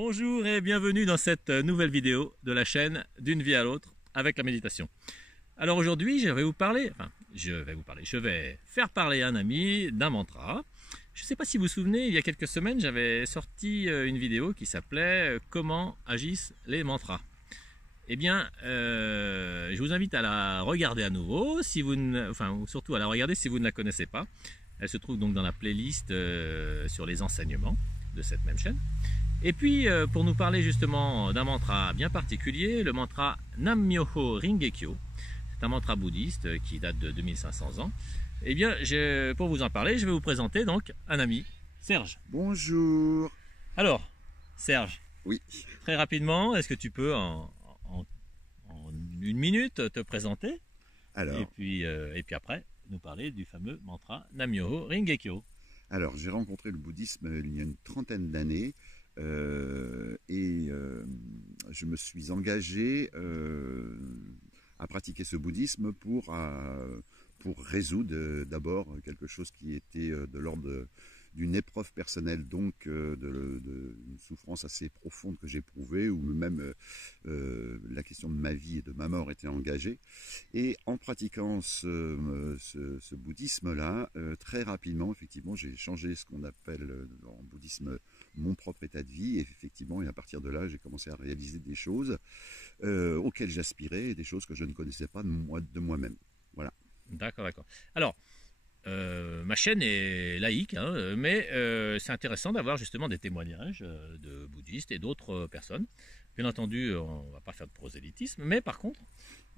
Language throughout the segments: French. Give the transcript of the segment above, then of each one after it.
Bonjour et bienvenue dans cette nouvelle vidéo de la chaîne D'une vie à l'autre avec la méditation. Alors aujourd'hui je vais faire parler un ami d'un mantra. Je ne sais pas si vous vous souvenez, il y a quelques semaines j'avais sorti une vidéo qui s'appelait Comment agissent les mantras. Eh bien, je vous invite à la regarder à nouveau, surtout à la regarder si vous ne la connaissez pas. Elle se trouve donc dans la playlist sur les enseignements de cette même chaîne. Et puis, pour nous parler justement d'un mantra bien particulier, le mantra Nam-myoho Renge-kyo, c'est un mantra bouddhiste qui date de 2500 ans. Eh bien, pour vous en parler, je vais vous présenter donc un ami, Serge. Bonjour. Alors, Serge, oui. Très rapidement, est-ce que tu peux en une minute te présenter? Alors, et puis après, nous parler du fameux mantra Nam-myoho Renge-kyo. Alors, j'ai rencontré le bouddhisme il y a une trentaine d'années. Je me suis engagé à pratiquer ce bouddhisme pour résoudre d'abord quelque chose qui était de l'ordre d'une épreuve personnelle, donc d'une souffrance assez profonde que j'éprouvais, où même la question de ma vie et de ma mort était engagée. Et en pratiquant ce bouddhisme-là, très rapidement, effectivement, j'ai changé ce qu'on appelle en bouddhisme mon propre état de vie, et effectivement, et à partir de là, j'ai commencé à réaliser des choses auxquelles j'aspirais, et des choses que je ne connaissais pas de moi-même. Voilà. D'accord, d'accord. Alors, ma chaîne est laïque, hein, mais c'est intéressant d'avoir justement des témoignages de bouddhistes et d'autres personnes. Bien entendu, on ne va pas faire de prosélytisme, mais par contre,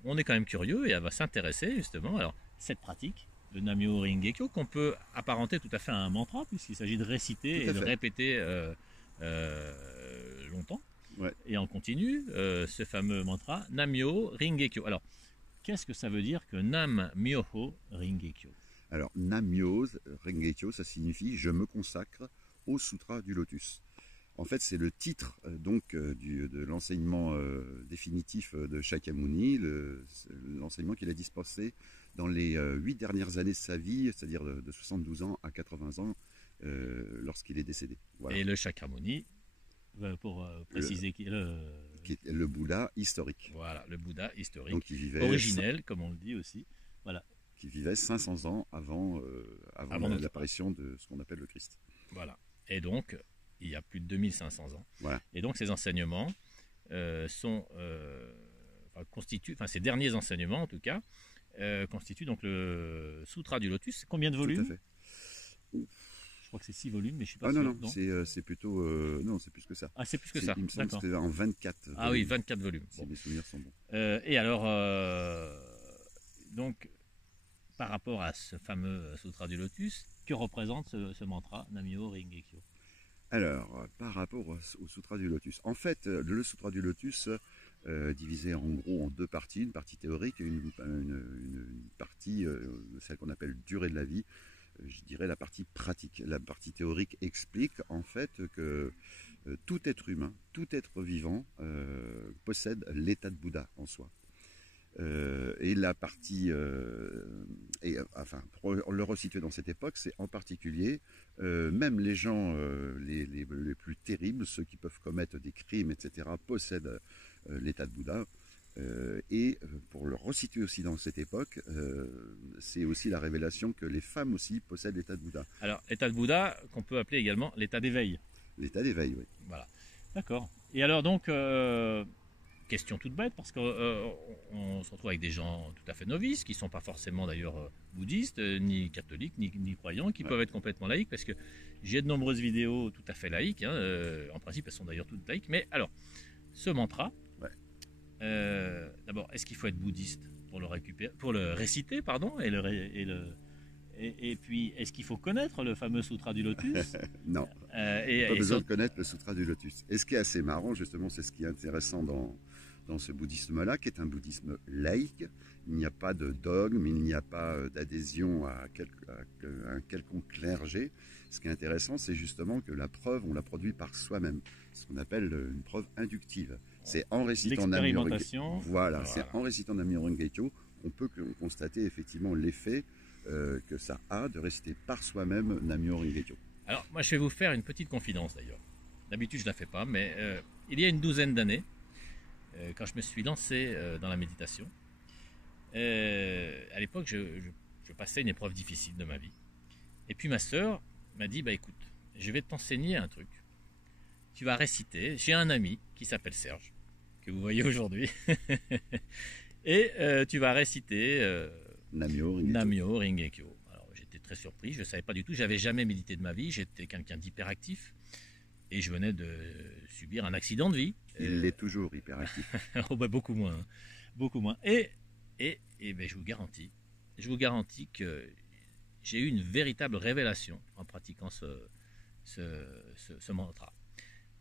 on est quand même curieux et elle va s'intéresser justement à cette pratique, le Nam-myoho Renge-kyo, qu'on peut apparenter tout à fait à un mantra, puisqu'il s'agit de réciter et de répéter longtemps. Ouais. Et on continue ce fameux mantra Nam-myoho Renge-kyo. Alors, qu'est-ce que ça veut dire que Nam-myoho Renge-kyo? Alors, Nam-myoho Renge-kyo, ça signifie « je me consacre au Sutra du Lotus ». En fait, c'est le titre de l'enseignement définitif de Shakyamuni, l'enseignement qu'il a dispensé dans les 8 dernières années de sa vie, c'est-à-dire de 72 ans à 80 ans, lorsqu'il est décédé. Voilà. Et le Shakyamuni, pour préciser, qui est le Bouddha historique. Voilà, le Bouddha historique, donc, il vivait originel, comme on le dit aussi. Voilà. Qui vivait 500 ans avant l'apparition de ce qu'on appelle le Christ. Voilà. Et donc, il y a plus de 2500 ans. Voilà. Et donc, ces enseignements constituent, ces derniers enseignements en tout cas, constituent donc le Sutra du Lotus. Combien de volumes? Tout à fait. Je crois que c'est 6 volumes, mais je ne suis pas sûr. Non, c'est plutôt... non, c'est plus que ça. Ah, c'est plus que ça. Il me semble que c'était en 24 volumes. Ah oui, 24 volumes. Si mes souvenirs sont bons. Et alors, donc, par rapport à ce fameux Sutra du Lotus, que représente ce mantra Nam-myoho Renge-kyo? Alors, par rapport au Sutra du Lotus, en fait, le Sutra du Lotus, divisé en gros en deux parties, une partie théorique et une partie, celle qu'on appelle durée de la vie, je dirais la partie pratique. La partie théorique explique en fait que tout être humain, tout être vivant possède l'état de Bouddha en soi. Et la partie, pour le resituer dans cette époque, c'est en particulier, même les gens les plus terribles, ceux qui peuvent commettre des crimes, etc., possèdent l'état de Bouddha. Et pour le resituer aussi dans cette époque, c'est aussi la révélation que les femmes aussi possèdent l'état de Bouddha. Alors, l'état de Bouddha, qu'on peut appeler également l'état d'éveil. L'état d'éveil, oui. Voilà, d'accord. Et alors donc, question toute bête, parce qu'on se retrouve avec des gens tout à fait novices, qui ne sont pas forcément d'ailleurs bouddhistes, ni catholiques, ni croyants, qui peuvent être complètement laïques, parce que j'ai de nombreuses vidéos tout à fait laïques, hein, en principe elles sont d'ailleurs toutes laïques, mais alors, ce mantra, d'abord, est-ce qu'il faut être bouddhiste pour le réciter, pardon, et puis, est-ce qu'il faut connaître le fameux Sutra du Lotus? Non, pas besoin de connaître le Sutra du Lotus. Et ce qui est assez marrant, justement, c'est ce qui est intéressant dans ce bouddhisme-là, qui est un bouddhisme laïque. Il n'y a pas de dogme, il n'y a pas d'adhésion à un quelconque clergé. Ce qui est intéressant, c'est justement que la preuve, on la produit par soi-même. Ce qu'on appelle une preuve inductive. C'est en récitant Nam-myoho Renge-kyo. Voilà, c'est en récitant Nam-myoho Renge-kyo qu'on peut constater effectivement l'effet que ça a de réciter par soi-même Nam-myoho Renge-kyo. Alors, moi, je vais vous faire une petite confidence d'ailleurs. D'habitude, je ne la fais pas, mais il y a une douzaine d'années, quand je me suis lancé dans la méditation, à l'époque, je passais une épreuve difficile de ma vie. Et puis ma sœur m'a dit, bah écoute, je vais t'enseigner un truc. Tu vas réciter. J'ai un ami qui s'appelle Serge, que vous voyez aujourd'hui. Et tu vas réciter Namyo Renge-kyo. Alors j'étais très surpris, je ne savais pas du tout, j'avais jamais médité de ma vie, j'étais quelqu'un d'hyperactif et je venais de subir un accident de vie. Il l'est toujours, hyperactif. Oh, bah, beaucoup moins, hein. Beaucoup moins. Et ben, je vous garantis que j'ai eu une véritable révélation en pratiquant ce mantra.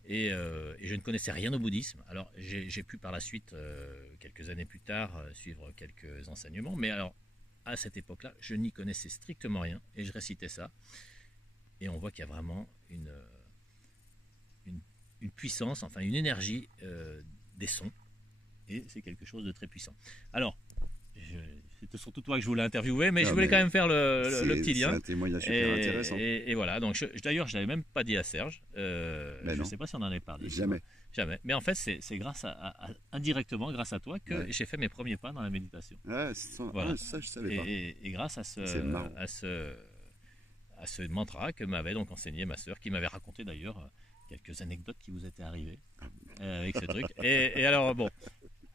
Et je ne connaissais rien au bouddhisme. Alors j'ai pu par la suite, quelques années plus tard, suivre quelques enseignements. Mais alors, à cette époque-là, je n'y connaissais strictement rien. Et je récitais ça. Et on voit qu'il y a vraiment une puissance, enfin une énergie des sons. Et c'est quelque chose de très puissant. Alors, c'était surtout toi que je voulais interviewer, mais je voulais quand même faire le petit lien. C'est un témoignage super intéressant. Et voilà, donc d'ailleurs, je ne l'avais même pas dit à Serge. Je ne sais pas si on en avait parlé. Jamais. Jamais. Mais en fait, c'est grâce indirectement, grâce à toi, que j'ai fait mes premiers pas dans la méditation. Ah, voilà. Ça, je ne savais pas. Et grâce à ce mantra que m'avait donc enseigné ma sœur, qui m'avait raconté d'ailleurs quelques anecdotes qui vous étaient arrivées avec ce truc. Et alors, bon.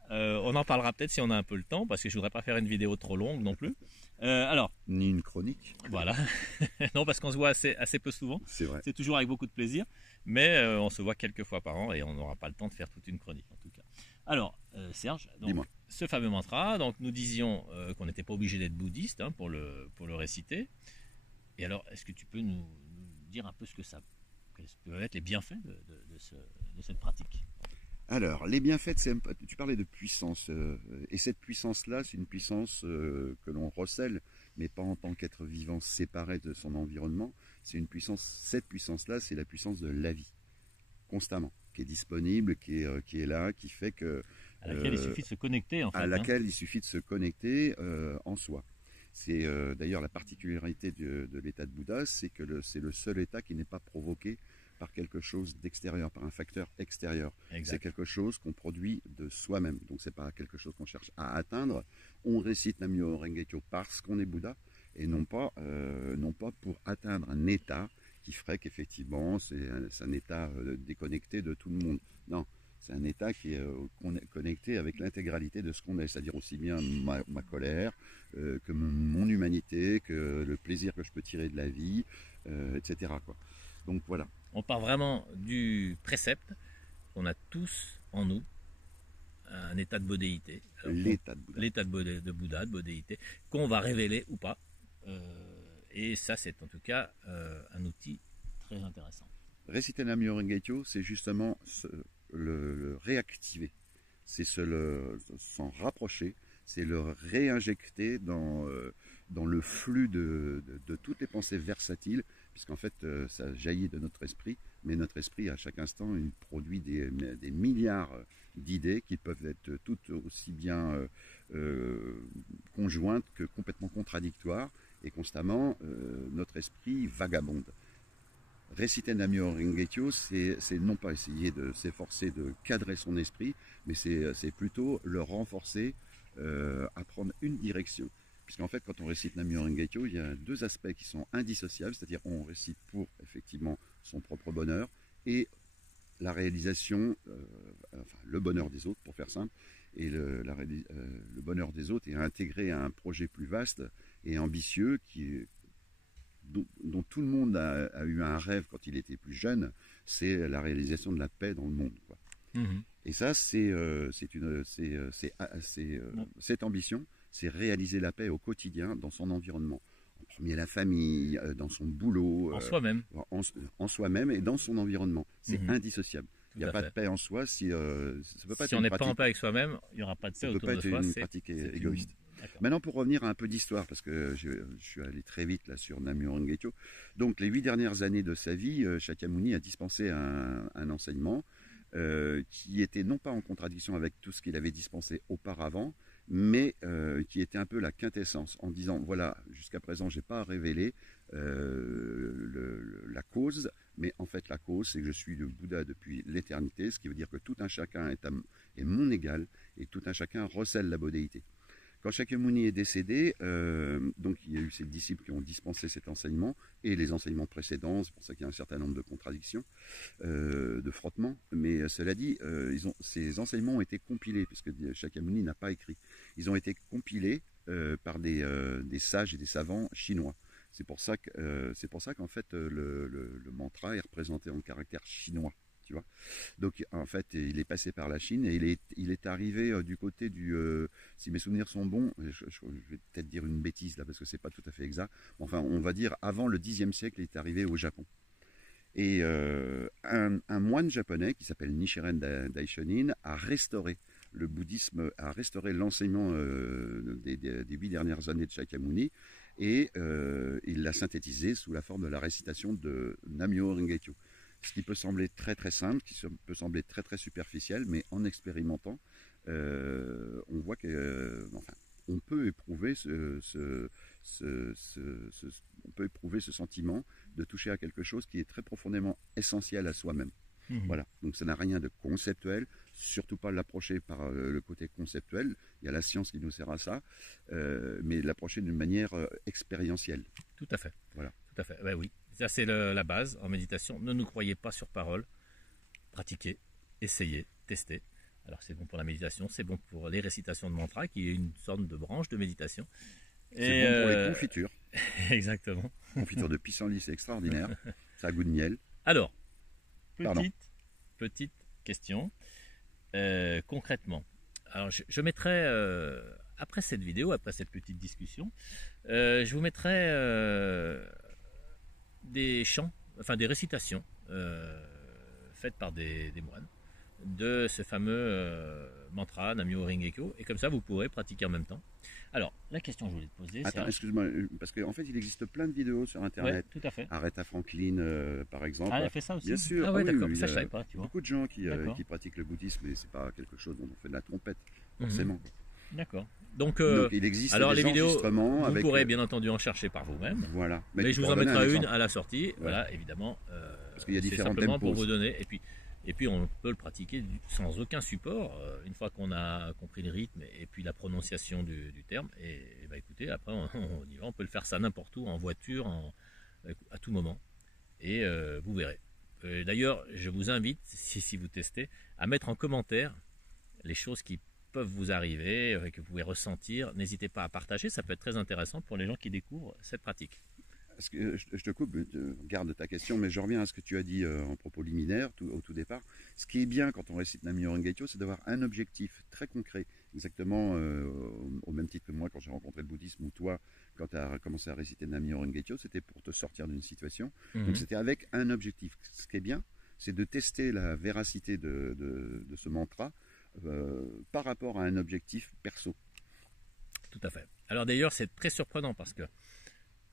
On en parlera peut-être si on a un peu le temps, parce que je voudrais pas faire une vidéo trop longue non plus. Alors, ni une chronique. Voilà. Non, parce qu'on se voit assez peu souvent. C'est vrai. C'est toujours avec beaucoup de plaisir, mais on se voit quelques fois par an et on n'aura pas le temps de faire toute une chronique en tout cas. Alors, Serge, donc, ce fameux mantra, donc nous disions qu'on n'était pas obligé d'être bouddhiste pour le réciter. Et alors, est-ce que tu peux nous dire un peu quels peuvent être les bienfaits de cette pratique? Alors, les bienfaits, tu parlais de puissance, et cette puissance-là, c'est une puissance que l'on recèle, mais pas en tant qu'être vivant séparé de son environnement. Cette puissance-là, c'est la puissance de la vie, constamment, qui est disponible, qui est là, qui fait que... À laquelle il suffit de se connecter, en fait. À laquelle il suffit de se connecter en soi. C'est d'ailleurs la particularité de l'état de Bouddha, c'est que c'est le seul état qui n'est pas provoqué par quelque chose d'extérieur, par un facteur extérieur. C'est quelque chose qu'on produit de soi-même. Donc c'est pas quelque chose qu'on cherche à atteindre. On récite Namyo Renge-kyo parce qu'on est Bouddha et non pas pour atteindre un état qui ferait qu'effectivement c'est un état déconnecté de tout le monde. Non, c'est un état qui est connecté avec l'intégralité de ce qu'on est, c'est-à-dire aussi bien ma colère que mon humanité, que le plaisir que je peux tirer de la vie, etc. quoi. Donc voilà. On part vraiment du précepte qu'on a tous en nous, un état de bodhéité. L'état de Bouddha. L'état de Bouddha, de bodhéité, qu'on va révéler ou pas. Et ça, c'est en tout cas un outil très intéressant. Réciter Namyo Renge-kyo, c'est justement le réactiver. C'est s'en rapprocher, c'est le réinjecter dans le flux de toutes les pensées versatiles, puisqu'en fait ça jaillit de notre esprit, mais notre esprit à chaque instant il produit des milliards d'idées qui peuvent être toutes aussi bien conjointes que complètement contradictoires, et constamment notre esprit vagabonde. Réciter Namyo Renge-kyo, c'est non pas essayer de s'efforcer de cadrer son esprit, mais c'est plutôt le renforcer à prendre une direction. Puisqu'en fait, quand on récite Namyo Renge-kyo, il y a deux aspects qui sont indissociables, c'est-à-dire on récite pour effectivement son propre bonheur et la réalisation, enfin le bonheur des autres, pour faire simple, et le bonheur des autres est intégré à un projet plus vaste et ambitieux dont tout le monde a eu un rêve quand il était plus jeune, c'est la réalisation de la paix dans le monde, quoi. Mmh. Et ça, cette ambition, c'est réaliser la paix au quotidien dans son environnement. En premier, la famille, dans son boulot. En soi-même. En soi-même et dans son environnement. C'est indissociable. Il n'y a pas de paix en soi si on n'est pas en paix avec soi-même, il n'y aura pas de paix autour de soi. Ça peut pas être une pratique égoïste. Maintenant, pour revenir à un peu d'histoire, parce que je suis allé très vite là sur Namyo Renge-kyo. Donc, les 8 dernières années de sa vie, Shakyamuni a dispensé un enseignement qui était non pas en contradiction avec tout ce qu'il avait dispensé auparavant, mais qui était un peu la quintessence, en disant, voilà, jusqu'à présent, j'ai pas révélé la cause, mais en fait, la cause, c'est que je suis le Bouddha depuis l'éternité, ce qui veut dire que tout un chacun est mon égal, et tout un chacun recèle la bodhéité. Quand Shakyamuni est décédé, donc il y a eu ses disciples qui ont dispensé cet enseignement et les enseignements précédents, c'est pour ça qu'il y a un certain nombre de contradictions, de frottements. Mais cela dit, ces enseignements ont été compilés, puisque Shakyamuni n'a pas écrit. Ils ont été compilés par des sages et des savants chinois. C'est pour ça qu'en fait le mantra est représenté en caractère chinois. Tu vois. Donc en fait il est passé par la Chine et il est arrivé du côté si mes souvenirs sont bons, je vais peut-être dire une bêtise là parce que c'est pas tout à fait exact, enfin on va dire avant le Xe siècle il est arrivé au Japon. Et un moine japonais qui s'appelle Nichiren Daishonin a restauré le bouddhisme, a restauré l'enseignement des 8 dernières années de Shakyamuni et il l'a synthétisé sous la forme de la récitation de Nam-myoho Renge-kyo. Ce qui peut sembler très très simple, qui peut sembler très très superficiel, mais en expérimentant, on voit que, on peut éprouver on peut éprouver ce sentiment de toucher à quelque chose qui est très profondément essentiel à soi-même. Voilà. Donc ça n'a rien de conceptuel, surtout pas l'approcher par le côté conceptuel. Il y a la science qui nous sert à ça, mais l'approcher d'une manière expérientielle. Tout à fait. Voilà. Tout à fait. Ouais, oui. Ça, c'est la base en méditation. Ne nous croyez pas sur parole. Pratiquez, essayez, testez. Alors, c'est bon pour la méditation, c'est bon pour les récitations de mantras, qui est une sorte de branche de méditation. C'est bon pour les confitures. Exactement. Confiture de pissenlit, c'est extraordinaire. Ça a goût de miel. Alors, petite question. Concrètement, alors je mettrai, après cette vidéo, après cette petite discussion, je vous mettrai des chants, enfin des récitations faites par des moines de ce fameux mantra Nam-myoho Renge-kyo, et comme ça vous pourrez pratiquer en même temps. Alors, la question que je voulais te poser, c'est... Attends, excuse-moi, parce qu'en fait il existe plein de vidéos sur internet. Ouais, tout à fait. Aretha Franklin par exemple. Ah, elle a fait ça aussi? Bien sûr. Ah ouais, d'accord, ça je savais pas, tu vois. Beaucoup de gens qui pratiquent le bouddhisme, et c'est pas quelque chose dont on fait de la trompette, forcément. D'accord. Donc il existe alors les vidéos, vous pourrez bien entendu en chercher par vous-même. Voilà. Mais je vous en mettrai une à la sortie. Ouais. Voilà, évidemment. Parce qu'il y a différents simplement pour vous donner. Et puis on peut le pratiquer sans aucun support, une fois qu'on a compris le rythme et puis la prononciation du terme. Et bah, écoutez, après on y va, on peut le faire ça n'importe où, en voiture, à tout moment. Et vous verrez. D'ailleurs, je vous invite, si vous testez, à mettre en commentaire les choses qui peuvent vous arriver, que vous pouvez ressentir. N'hésitez pas à partager, ça peut être très intéressant pour les gens qui découvrent cette pratique. Parce que je te coupe, garde ta question, mais je reviens à ce que tu as dit en propos liminaire au tout départ. Ce qui est bien quand on récite Nam-myoho Renge-kyo, c'est d'avoir un objectif très concret, exactement au même titre que moi quand j'ai rencontré le bouddhisme, ou toi quand tu as commencé à réciter Nam-myoho Renge-kyo, c'était pour te sortir d'une situation. Donc c'était avec un objectif. Ce qui est bien, c'est de tester la véracité de ce mantra par rapport à un objectif perso. Tout à fait. Alors d'ailleurs, c'est très surprenant parce que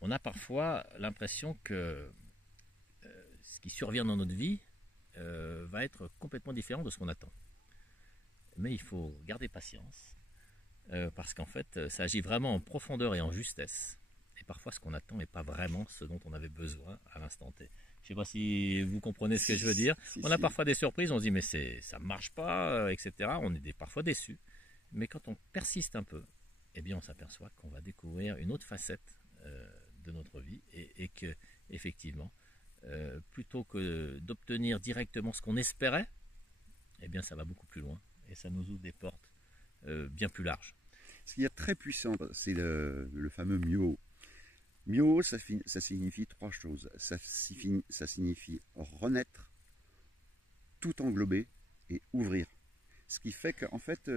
on a parfois l'impression que ce qui survient dans notre vie va être complètement différent de ce qu'on attend. Mais il faut garder patience parce qu'en fait, ça agit vraiment en profondeur et en justesse. Et parfois, ce qu'on attend n'est pas vraiment ce dont on avait besoin à l'instant T. Je ne sais pas si vous comprenez ce que je veux dire. On a parfois des surprises, on se dit mais ça ne marche pas, etc. On est parfois déçus. Mais quand on persiste un peu, eh bien on s'aperçoit qu'on va découvrir une autre facette de notre vie et que effectivement, plutôt que d'obtenir directement ce qu'on espérait, eh bien ça va beaucoup plus loin et ça nous ouvre des portes bien plus larges. Ce qui est très puissant, c'est le fameux myoho. Myoho, ça signifie trois choses. Ça signifie renaître, tout englober et ouvrir. Ce qui fait qu'en fait,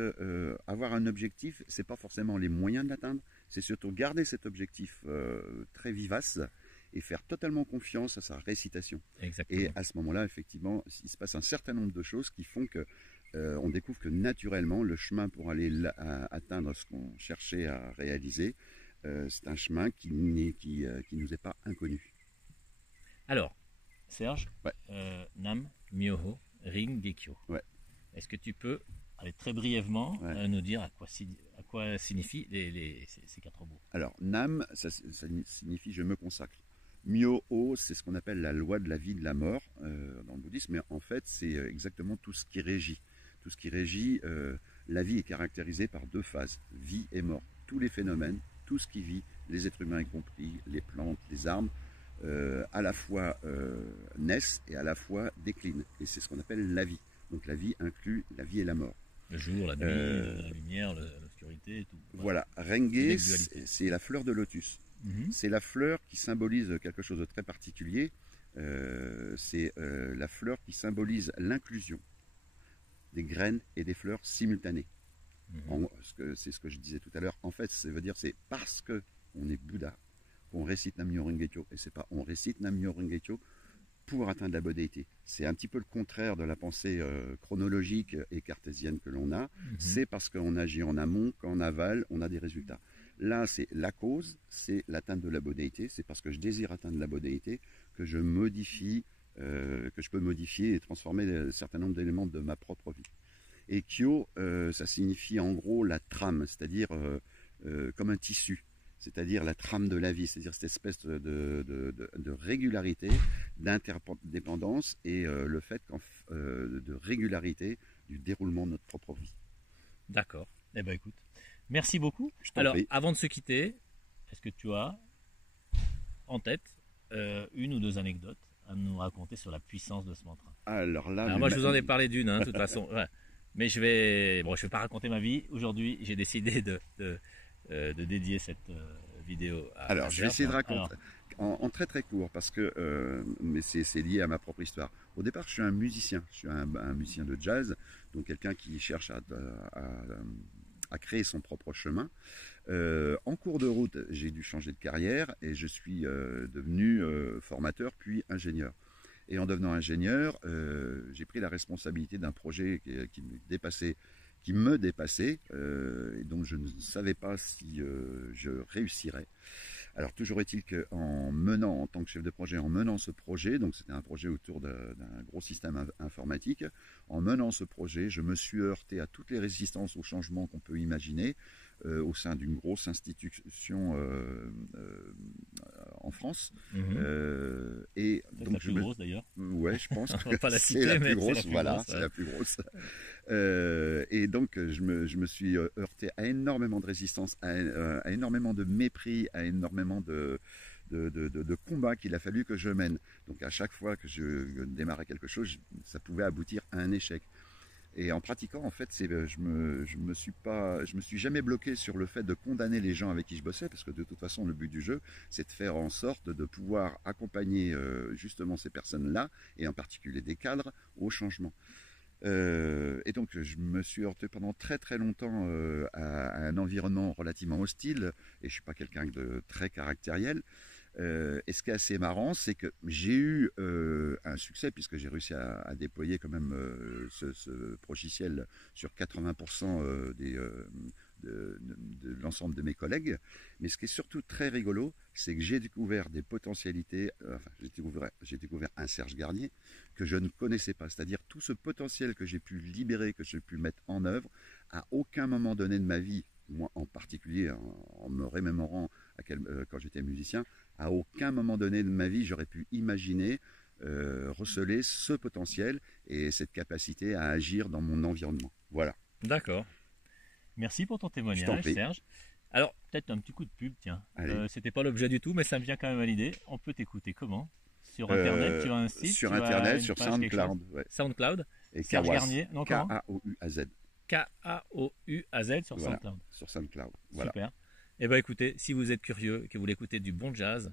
avoir un objectif, c'est pas forcément les moyens de l'atteindre, c'est surtout garder cet objectif très vivace et faire totalement confiance à sa récitation. Exactement. Et à ce moment-là, effectivement, il se passe un certain nombre de choses qui font que on découvre que naturellement, le chemin pour aller atteindre ce qu'on cherchait à réaliser, c'est un chemin qui nous est pas inconnu. Alors, Serge, ouais. Nam-myoho Renge-kyo. Ouais. Est-ce que tu peux allez, très brièvement, Ouais. nous dire à quoi signifient ces 4 mots. Alors, Nam, ça signifie je me consacre. Myo-o, c'est ce qu'on appelle la loi de la vie, de la mort dans le bouddhisme, mais en fait, c'est exactement tout ce qui régit. Tout ce qui régit, la vie est caractérisée par 2 phases, vie et mort. Tous les phénomènes, tout ce qui vit, les êtres humains y compris, les plantes, les arbres, à la fois naissent et à la fois déclinent. Et c'est ce qu'on appelle la vie. Donc la vie inclut la vie et la mort. Le jour, la nuit, la lumière, l'obscurité et tout. Voilà, C'est Renge, la dualité. c'est la fleur de lotus. Mhm. C'est la fleur qui symbolise quelque chose de très particulier. C'est la fleur qui symbolise l'inclusion des graines et des fleurs simultanées. Mhm. C'est ce que je disais tout à l'heure. En fait, ça veut dire c'est parce que on est Bouddha qu'on récite Nam-myoho Renge-kyo. Et c'est pas on récite Nam-myoho Renge-kyo pour atteindre la bodhéité. C'est un petit peu le contraire de la pensée chronologique et cartésienne que l'on a. Mhm. C'est parce qu'on agit en amont qu'en aval, on a des résultats. Là, c'est la cause, c'est l'atteinte de la bodhéité. C'est parce que je désire atteindre la bodhéité que je modifie, que je peux modifier et transformer un certain nombre d'éléments de ma propre vie. Et Kyo, ça signifie en gros la trame, c'est-à-dire comme un tissu, c'est-à-dire la trame de la vie, c'est-à-dire cette espèce de régularité, d'interdépendance et le fait de régularité du déroulement de notre propre vie. D'accord. Eh ben écoute, merci beaucoup. Je t'en Alors, prie. avant de se quitter, est-ce que tu as en tête 1 ou 2 anecdotes à nous raconter sur la puissance de ce mantra? Alors là, Alors moi, je vous en ai parlé d'une, hein, de toute façon. Ouais. Mais je vais pas raconter ma vie. Aujourd'hui, j'ai décidé de dédier cette vidéo à Alors, je vais Serge. essayer de raconter Alors, en très très court parce que mais c'est lié à ma propre histoire. Au départ, je suis un musicien. Je suis un musicien de jazz, donc quelqu'un qui cherche à créer son propre chemin. En cours de route, j'ai dû changer de carrière et je suis devenu formateur puis ingénieur. Et en devenant ingénieur, j'ai pris la responsabilité d'un projet qui me dépassait, et donc je ne savais pas si je réussirais. Alors toujours est-il qu'en menant, en tant que chef de projet, en menant ce projet, donc c'était un projet autour d'un gros système informatique, en menant ce projet, je me suis heurté à toutes les résistances au changement qu'on peut imaginer au sein d'une grosse institution en France. Et peut-être donc la plus grosse d'ailleurs. Ouais, je pense On va pas que la c'est citer, la mais plus grosse. c'est la plus Voilà, grosse, c'est ouais. la plus grosse. Et donc, je me suis heurté à énormément de résistance, à énormément de mépris, à énormément de combats qu'il a fallu que je mène. Donc, à chaque fois que je démarrais quelque chose, ça pouvait aboutir à un échec. Et en pratiquant, en fait, je me suis jamais bloqué sur le fait de condamner les gens avec qui je bossais, parce que de toute façon, le but du jeu, c'est de faire en sorte de pouvoir accompagner justement ces personnes-là, et en particulier des cadres, au changement. Et donc, je me suis heurté pendant très très longtemps à un environnement relativement hostile, et je suis pas quelqu'un de très caractériel. Et ce qui est assez marrant, c'est que j'ai eu un succès, puisque j'ai réussi à déployer quand même ce logiciel sur 80% de l'ensemble de mes collègues. Mais ce qui est surtout très rigolo, c'est que j'ai découvert des potentialités, enfin j'ai découvert un Serge Garnier que je ne connaissais pas, c'est-à-dire tout ce potentiel que j'ai pu libérer, que j'ai pu mettre en œuvre, à aucun moment donné de ma vie, moi en particulier en me remémorant quand j'étais musicien, à aucun moment donné de ma vie j'aurais pu imaginer receler ce potentiel et cette capacité à agir dans mon environnement. Voilà. D'accord. Merci pour ton Je t'en témoignage, prie. Serge. Alors, peut-être un petit coup de pub, tiens. Allez. C'était pas l'objet du tout, mais ça me vient quand même à l'idée. On peut t'écouter comment? Sur Internet, tu as un site? Sur tu as Internet, une sur page, quelque chose? SoundCloud. Ouais. SoundCloud. Et Serge Kawas. Garnier, non, comment? K-A-O-U-A-Z. K-A-O-U-A-Z sur Voilà. SoundCloud. Sur SoundCloud. Voilà. Super. Eh bien écoutez, si vous êtes curieux, que vous voulez écouter du bon jazz,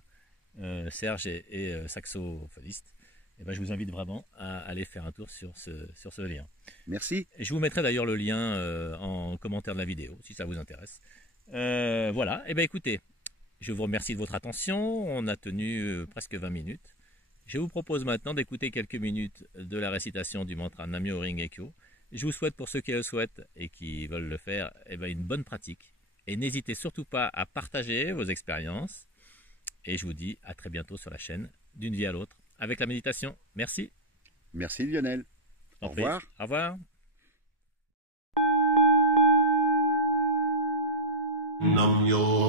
Serge est saxophoniste, eh ben, je vous invite vraiment à aller faire un tour sur ce lien. Merci. Et je vous mettrai d'ailleurs le lien en commentaire de la vidéo, si ça vous intéresse. Voilà, eh bien écoutez, je vous remercie de votre attention, on a tenu presque 20 minutes. Je vous propose maintenant d'écouter quelques minutes de la récitation du mantra Nam-myoho Renge-kyo. Je vous souhaite, pour ceux qui le souhaitent et qui veulent le faire, eh ben, une bonne pratique. Et n'hésitez surtout pas à partager vos expériences. Et je vous dis à très bientôt sur la chaîne D'une vie à l'autre avec la méditation. Merci. Merci Lionel. Au revoir. Au revoir. Nam yo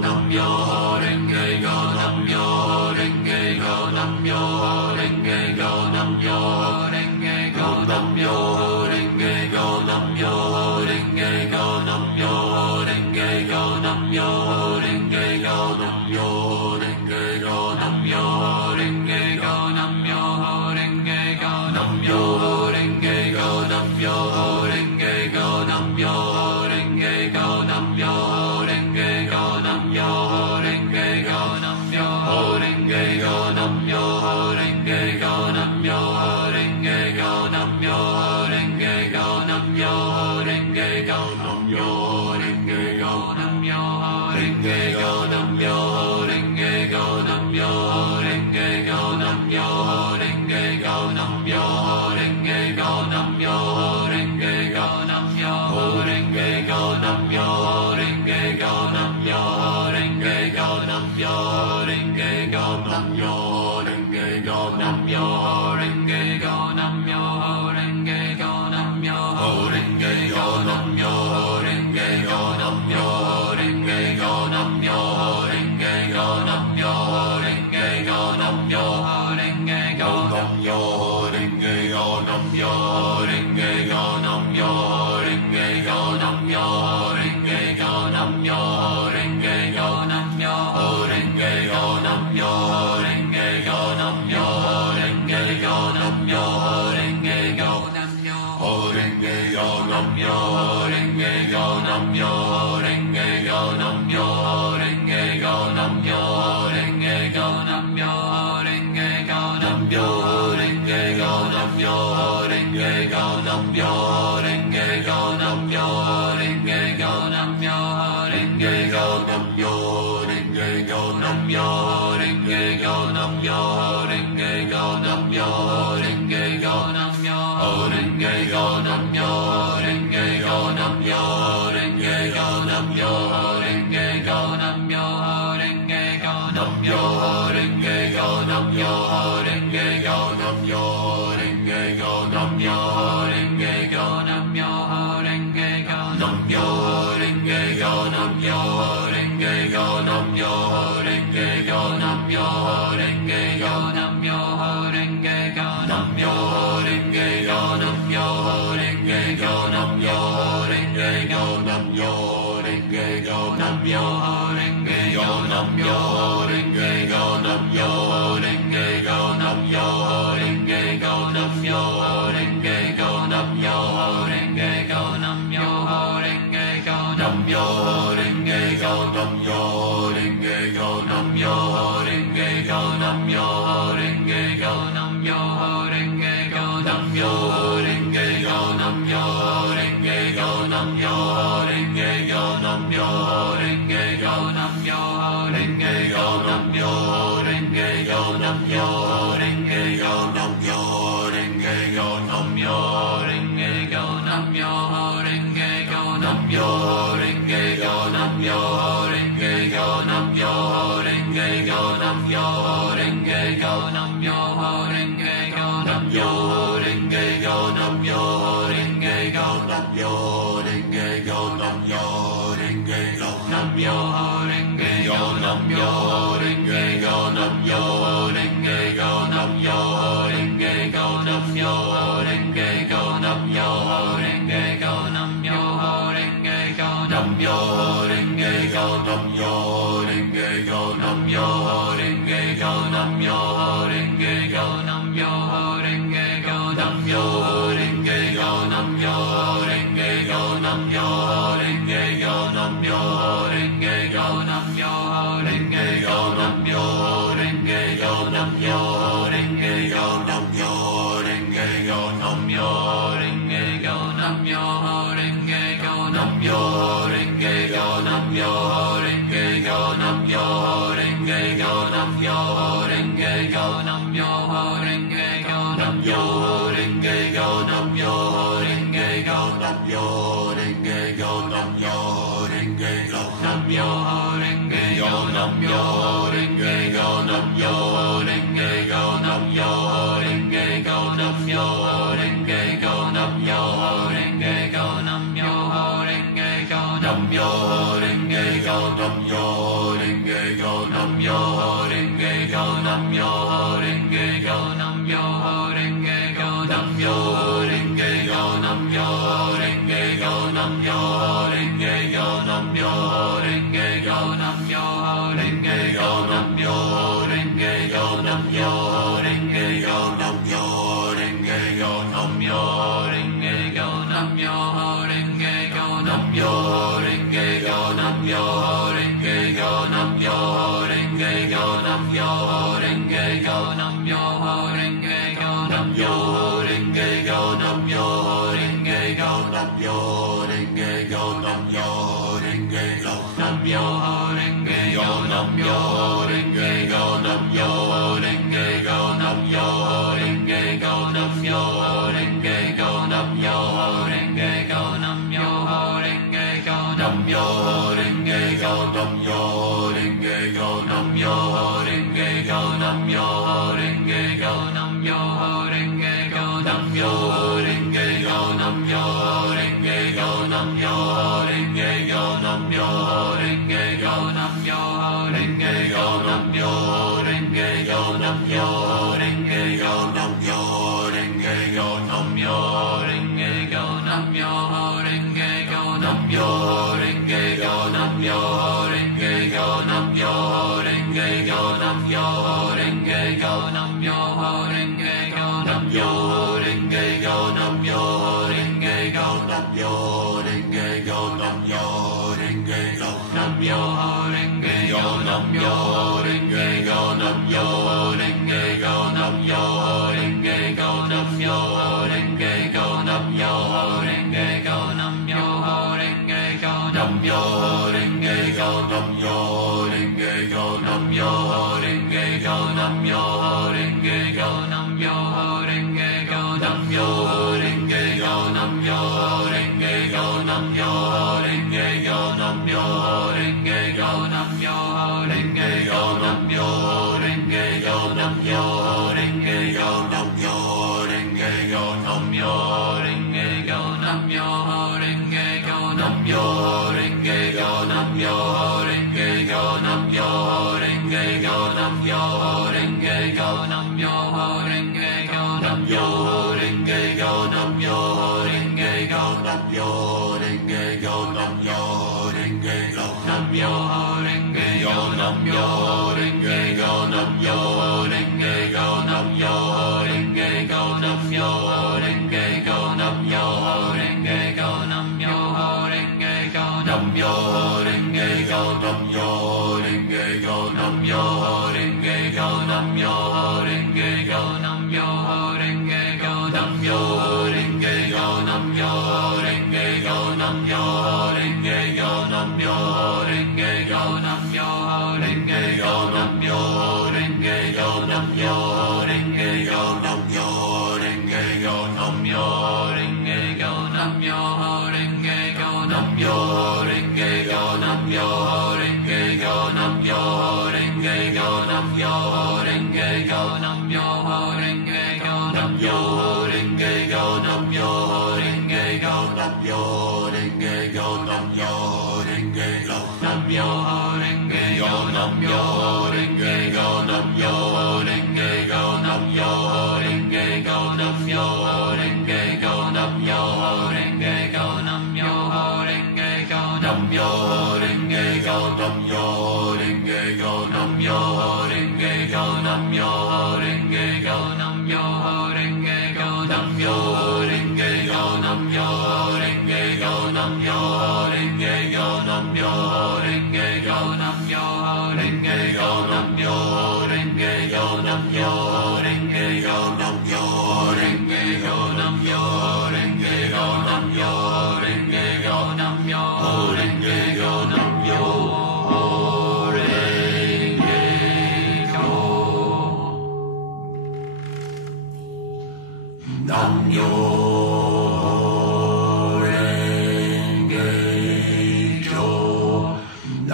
Nam yo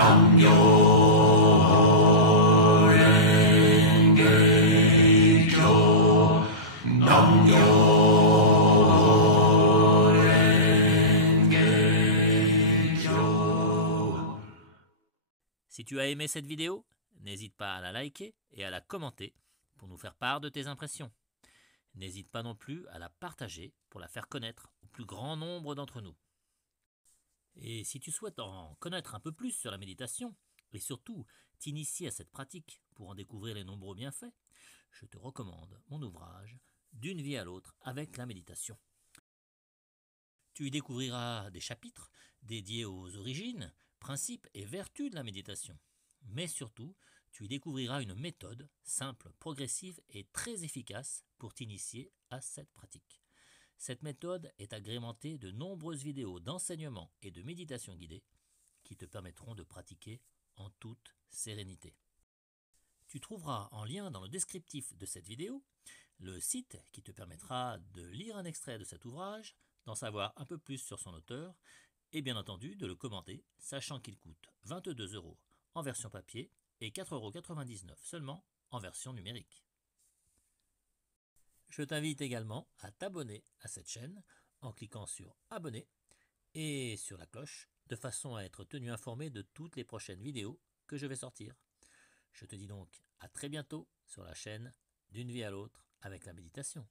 Nam myo Tu as aimé cette vidéo? N'hésite pas à la liker et à la commenter pour nous faire part de tes impressions. N'hésite pas non plus à la partager pour la faire connaître au plus grand nombre d'entre nous. Et si tu souhaites en connaître un peu plus sur la méditation, et surtout t'initier à cette pratique pour en découvrir les nombreux bienfaits, je te recommande mon ouvrage « D'une vie à l'autre avec la méditation ». Tu y découvriras des chapitres dédiés aux origines, principes et vertus de la méditation. Mais surtout, tu y découvriras une méthode simple, progressive et très efficace pour t'initier à cette pratique. Cette méthode est agrémentée de nombreuses vidéos d'enseignement et de méditation guidée qui te permettront de pratiquer en toute sérénité. Tu trouveras en lien dans le descriptif de cette vidéo le site qui te permettra de lire un extrait de cet ouvrage, d'en savoir un peu plus sur son auteur et bien entendu de le commenter, sachant qu'il coûte 22 € en version papier et 4,99 € seulement en version numérique. Je t'invite également à t'abonner à cette chaîne en cliquant sur abonner et sur la cloche de façon à être tenu informé de toutes les prochaines vidéos que je vais sortir. Je te dis donc à très bientôt sur la chaîne D'une vie à l'autre avec la méditation.